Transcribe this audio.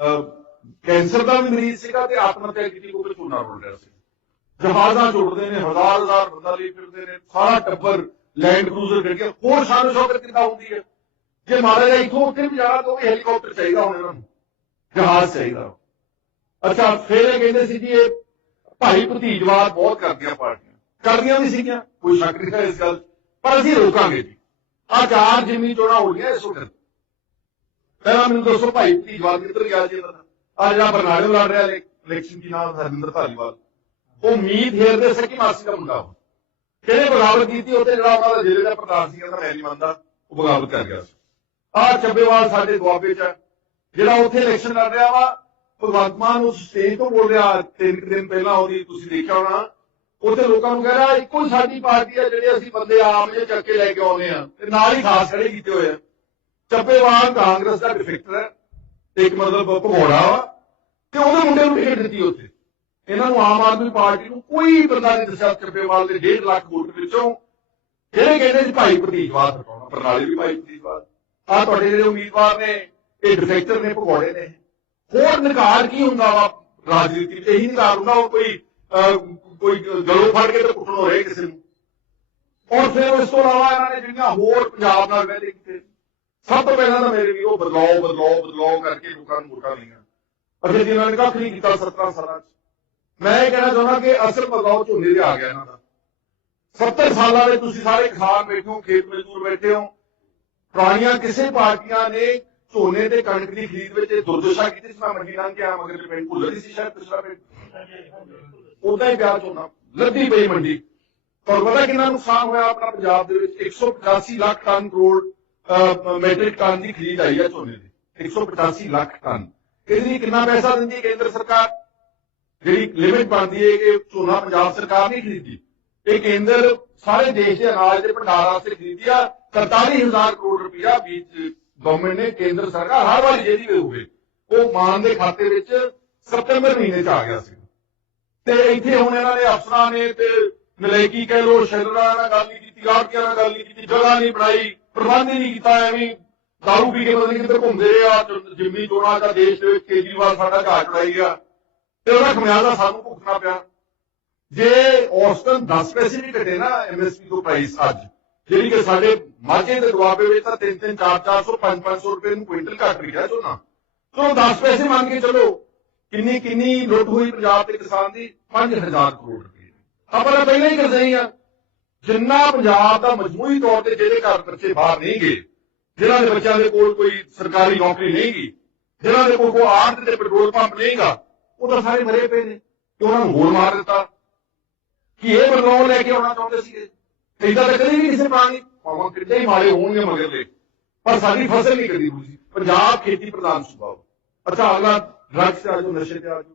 ਅਹ, cancer ਦਾ ਵੀ ਮਰੀਜ਼ ਸੀਗਾ ਤੇ ਆਤਮ ਹੱਤਿਆ ਕੀਤੀ ਉਹ ਝੋਨਾ ਰੋਲ ਰਿਹਾ ਸੀ। ਜਹਾਜ਼ਾਂ ਜੋੜਦੇ ਨੇ ਹਜ਼ਾਰ ਹਜ਼ਾਰ ਬੰਦਾ ਲਈ ਫਿਰਦੇ ਨੇ ਸਾਰਾ ਟੱਬਰ ਲੈਂਡ ਕਰੂਜ਼ਰ ਗੱਡੀਆਂ ਹੋਰ ਸ਼ਾਨ ਸ਼ੌਕਤ ਕਿੱਦਾਂ ਹੁੰਦੀ ਹੈ? ਜੇ ਮਾਰਾ ਜਾ ਇੱਥੋਂ ਉੱਥੇ ਵੀ ਜਾਣਾ ਤਾਂ ਉਹ ਵੀ ਹੈਲੀਕਾਪਟਰ ਚਾਹੀਦਾ ਹੁਣ ਇਹਨਾਂ ਨੂੰ ਜਹਾਜ਼ ਚਾਹੀਦਾ। ਅੱਛਾ ਫਿਰ ਇਹ ਕਹਿੰਦੇ ਸੀ ਜੀ ਇਹ ਭਾਈ ਭਤੀਜਵਾਦ ਬਹੁਤ ਕਰਦੀਆਂ ਪਾਰਟੀਆਂ। ਕਰਦੀਆਂ ਵੀ ਸੀਗੀਆਂ ਕੋਈ ਸ਼ੱਕ ਨਹੀਂ ਹੈ ਇਸ ਗੱਲ 'ਚ। ਪਰ ਅਸੀਂ ਰੋਕਾਂਗੇ ਜੀ। ਆ ਚਾਰ ਜਿਮਨੀ ਚੋਣਾਂ ਹੋ ਗਈਆਂ ਇਸ ਵਕਤ। ਪਹਿਲਾਂ ਮੈਨੂੰ ਦੱਸੋ ਭਾਈ ਭਤੀਜਵਾਦ ਕਿੱਧਰ ਗਿਆ ਜੀ ਇਹਨਾਂ ਦਾ ਆ ਜਿਹੜਾ ਬਰਨਾਲੇ ਲੜ ਰਿਹਾ ਇਲੈਕਸ਼ਨ ਕੀ ਨਾਮ ਹਰਮਿੰਦਰ ਧਾਲੀਵਾਲ। ਉਹ ਮੀਤ ਹੇਰ ਦੇ ਸਕੀ ਮਾਸੀ ਦਾ ਮੁੰਡਾ ਉਹ। ਕਿਹਨੇ ਬਗਾਵਤ ਕੀਤੀ? ਉੱਤੇ ਜਿਹੜਾ ਉਹਨਾਂ ਦਾ ਜ਼ਿਲ੍ਹੇ ਦਾ ਪ੍ਰਧਾਨ ਸੀ ਕਹਿੰਦਾ ਮੈਂ ਨਹੀਂ ਮੰਨਦਾ, ਉਹ ਬਗਾਵਤ ਕਰ ਗਿਆ ਆ ਚੱਬੇਵਾਲ ਸਾਡੇ ਦੁਆਬੇ ਚ ਜਿਹੜਾ ਉੱਥੇ ਇਲੈਕਸ਼ਨ ਲੜ ਰਿਹਾ ਵਾ, ਭਗਵੰਤ ਮਾਨ ਸਟੇਜ ਤੋਂ ਬੋਲ ਰਿਹਾ, ਤਿੰਨ ਕੁ ਦਿਨ ਪਹਿਲਾਂ ਉਹਦੀ ਤੁਸੀਂ ਦੇਖਿਆ ਹੋਣਾ। ਉੱਥੇ ਲੋਕਾਂ ਨੂੰ ਕਹਿ ਰਿਹਾ, ਇੱਕੋ ਹੀ ਸਾਡੀ ਪਾਰਟੀ ਆ, ਜਿਹੜੇ ਅਸੀਂ ਬੰਦੇ ਆਮ ਜਿਹੇ ਚੱਕ ਲੈ ਕੇ ਆਉਂਦੇ ਆ, ਤੇ ਨਾਲ ਹੀ ਖਾਸ ਖੜੇ ਕੀਤੇ ਹੋਏ ਆ। ਚੱਪੇਵਾਲ ਕਾਂਗਰਸ ਦਾ ਡਿਫੈਕਟਰ ਹੈ ਤੇ ਇੱਕ ਮਤਲਬ ਭਗੌੜਾ ਵਾ, ਤੇ ਉਹਦੇ ਮੁੰਡੇ ਨੂੰ ਟਿਕਟ ਦਿੱਤੀ ਉੱਥੇ। ਇਹਨਾਂ ਨੂੰ ਆਮ ਆਦਮੀ ਪਾਰਟੀ ਨੂੰ ਕੋਈ ਬੰਦਾ ਨਹੀਂ ਦੱਸਿਆ ਚੱਬੇਵਾਲ ਦੇ 1.5 ਲੱਖ ਵੋਟ ਵਿੱਚੋਂ। ਜਿਹੜੇ ਕਹਿੰਦੇ ਸੀ ਭਾਈ ਪ੍ਰਤੀਕਵਾਦ ਹਟਾਉਣਾ ਪ੍ਰਣਾਲੀ ਵੀ ਭਾਈ ਪ੍ਰਤੀਕਵਾਦ ਆ ਤੁਹਾਡੇ ਜਿਹੜੇ ਉਮੀਦਵਾਰ ਨੇ, ਇਹ ਡਿਫੈਕਟਰ ਨੇ, ਭਗੌੜੇ ਨੇ। ਹੋਰ ਨਿਕਾਰ ਕੀ ਹੁੰਦਾ ਵਾ ਰਾਜਨੀਤੀ 'ਚ ਇਹੀ ਨਿਕਾਰ ਹੁੰਦਾ, ਉਹ ਕੋਈ ਕੋਈ ਗਲੋਂ ਫੜ ਕੇ ਤੇ ਕੁੱਟਣ ਹੋ ਕਿਸੇ ਨੂੰ। ਔਰ ਫਿਰ ਇਸ ਤੋਂ ਇਲਾਵਾ ਇਹਨਾਂ ਨੇ ਜਿਹੜੀਆਂ ਹੋਰ ਪੰਜਾਬ ਨਾਲ ਵੈਦੇ ਕੀਤੇ ਸਭ ਤੋਂ ਪਹਿਲਾਂ ਤਾਂ ਮੇਰੇ ਵੀ ਉਹ ਬਦਲਾਓ ਬਦਲਾਓ ਬਦਲਾਓ ਕਰਕੇ ਲੋਕਾਂ ਨੂੰ ਵੋਟਾਂ ਲਈਆਂ ਅਜੇ ਜਿਨ੍ਹਾਂ ਨੇ ਕੱਖ ਨਹੀਂ ਕੀਤਾ 17 ਸਾਲਾਂ 'ਚ। ਮੈਂ ਇਹ ਕਹਿਣਾ ਚਾਹੁੰਦਾ ਕਿ ਅਸਲ ਬਦਲਾਅ ਝੋਨੇ ਦੇ ਆ ਗਿਆ ਇਹਨਾਂ ਦਾ। 70 ਸਾਲਾਂ ਦੇ ਤੁਸੀਂ ਸਾਰੇ ਕਿਸਾਨ ਬੈਠੇ ਹੋ, ਖੇਤ ਮਜ਼ਦੂਰ ਬੈਠੇ ਹੋ। ਪੁਰਾਣੀਆਂ ਕਿਸੇ ਪਾਰਟੀਆਂ ਨੇ ਝੋਨੇ ਤੇ ਕਣਕ ਦੀ ਖਰੀਦ ਵਿੱਚ ਦੁਰਦਸ਼ਾ ਕੀਤੀ ਸੀ ਮੈਂ ਮੰਡੀ ਲੰਘ ਕੇ ਆ ਮਗਰ ਪਿੰਡ ਭੁੱਲਰ ਸੀ ਸ਼ਾਇਦ ਪਿਛਲਾ ਪਿੰਡ। ਉਦਾਂ ਹੀ ਪਿਆ ਝੋਨਾ, ਲੱਦੀ ਪਈ ਮੰਡੀ। ਪਰ ਪਤਾ ਕਿੰਨਾ ਨੁਕਸਾਨ ਹੋਇਆ ਆਪਣਾ ਪੰਜਾਬ ਦੇ ਵਿੱਚ? 185 lakh ton crore metric ton ਦੀ ਖਰੀਦ ਆਈ ਹੈ ਝੋਨੇ ਦੀ 185 ਲੱਖ ਟਨ। ਇਹਦੇ ਲਈ ਕਿੰਨਾ ਪੈਸਾ ਦਿੰਦੀ ਹੈ ਕੇਂਦਰ ਸਰਕਾਰ? ਜਿਹੜੀ ਲਿਮਿਟ ਬਣਦੀ ਹੈ ਕਿ ਝੋਨਾ ਪੰਜਾਬ ਸਰਕਾਰ ਨਹੀਂ ਖਰੀਦੀ ਇਹ ਕੇਂਦਰ ਸਾਰੇ ਦੇਸ਼ ਦੇ ਅਨਾਜ ਦੇ ਭੰਡਾਰ ਵਾਸਤੇ ਖਰੀਦੀ ਆ। 43000 ਕਰੋੜ ਰੁਪਇਆ ਵਿੱਚ ਗਵਰਨਮੈਂਟ ਨੇ ਕੇਂਦਰ ਸਰਕਾਰ ਹਰ ਵਾਰੀ ਜਿਹੜੀ ਵੀ ਹੋਵੇ। ਉਹ ਮਾਨ ਦੇ ਖਾਤੇ ਵਿੱਚ ਸਤੰਬਰ ਮਹੀਨੇ ਚ ਆ ਗਿਆ ਸੀ। ਤੇ ਇੱਥੇ ਹੁਣ ਇਹਨਾਂ ਨੇ ਅਫਸਰਾਂ ਨੇ ਤੇ ਨਲੇਕੀ ਕਹਿ ਲੋ ਸ਼ੈਲਰਾਂ ਨਾਲ ਗੱਲ ਨਹੀਂ ਕੀਤੀ, ਆੜਤੀਆਂ ਨਾਲ ਗੱਲ ਨਹੀਂ ਕੀਤੀ, ਜਗ੍ਹਾ ਨਹੀਂ ਬਣਾਈ। ਪ੍ਰਬੰਧ ਹੀ ਨਹੀਂ ਕੀਤਾ, ਐਵੇਂ ਦਾਰੂ ਪੀ ਕੇ ਪਤਾ ਨਹੀਂ ਕਿੱਧਰ ਘੁੰਮਦੇ ਰਹੇ ਆ ਜਿੰਮੀ ਚੋਣਾਂ ਦਾ ਦੇਸ਼ ਦੇ ਵਿੱਚ ਕੇਜਰੀਵਾਲ ਸਾਡਾ ਘਾਟ ਚੜਾਈ ਗਿਆ ਤੇ ਉਹਦਾ ਖਮਿਆਜ਼ਾ ਸਾਨੂੰ ਭੁਗਤਣਾ ਪਿਆ। ਜੇ ਔਸਤਨ 10 ਪੈਸੇ ਵੀ ਘਟੇ ਨਾ ਐਮਐਸਪੀ ਤੋਂ ਪ੍ਰਾਈਸ ਅੱਜ, ਜਿਹੜੀ ਕਿ ਸਾਡੇ ਮਾਝੇ ਦੇ ਦੁਆਬੇ ਵਿੱਚ ਤਾਂ 3 3 4 400 5 500 ਰੁਪਏ ਨੂੰ ਕੁਇੰਟਲ ਘਟ ਰਿਹਾ ਝੋਨਾ। ਚਲੋ 10 ਪੈਸੇ ਮੰਨ ਕੇ ਚਲੋ, ਕਿੰਨੀ ਕਿੰਨੀ ਲੁੱਟ ਹੋਈ ਪੰਜਾਬ ਦੇ ਕਿਸਾਨ ਦੀ? 5000 ਕਰੋੜ ਰੁਪਏ। ਆਪਾਂ ਪਹਿਲਾਂ ਹੀ ਕਰ ਰਹੇ ਆ। ਜਿੰਨਾ ਪੰਜਾਬ ਦਾ ਮਜਮੂਈ ਤੌਰ ਤੇ ਜਿਹੜੇ ਘਰ ਬੱਚੇ ਬਾਹਰ ਨਹੀਂ ਗਏ, ਜਿਨ੍ਹਾਂ ਦੇ ਬੱਚਿਆਂ ਦੇ ਕੋਲ ਕੋਈ ਸਰਕਾਰੀ ਨੌਕਰੀ ਨਹੀਂ ਗਈ, ਜਿਨ੍ਹਾਂ ਦੇ ਕੋਲ ਕੋਈ ਆੜਤ ਤੇ ਪੈਟਰੋਲ ਪੰਪ ਨਹੀਂਗਾ ਉਹ ਤਾਂ ਸਾਰੇ ਮਰੇ ਪਏ ਨੇ ਤੇ ਉਹਨਾਂ ਨੂੰ ਹੋਰ ਮਾਰ ਦਿੱਤਾ। ਕਿ ਇਹ ਬਦਲਾਅ ਲੈ ਕੇ ਆਉਣਾ ਚਾਹੁੰਦੇ ਸੀਗੇ? ਇਦਾਂ ਤਾਂ ਕਦੇ ਵੀ ਕਿਸੇ ਪ੍ਰਾਣੀ ਭਾਵੇਂ ਕਿੱਡੇ ਹੀ ਮਾੜੇ ਹੋਣਗੇ ਮਗਰਲੇ ਪਰ ਸਾਡੀ ਫਸਲ ਨਹੀਂ ਕਦੀ ਰੁਜੀ ਪੰਜਾਬ ਖੇਤੀ ਪ੍ਰਧਾਨ ਸੂਬਾ ਅੱਛਾ, ਅਗਲਾ ਡਰੱਗਸ ਤੇ ਆ ਜਾਓ ਨਸ਼ੇ ਤੇ ਆ ਜਾਓ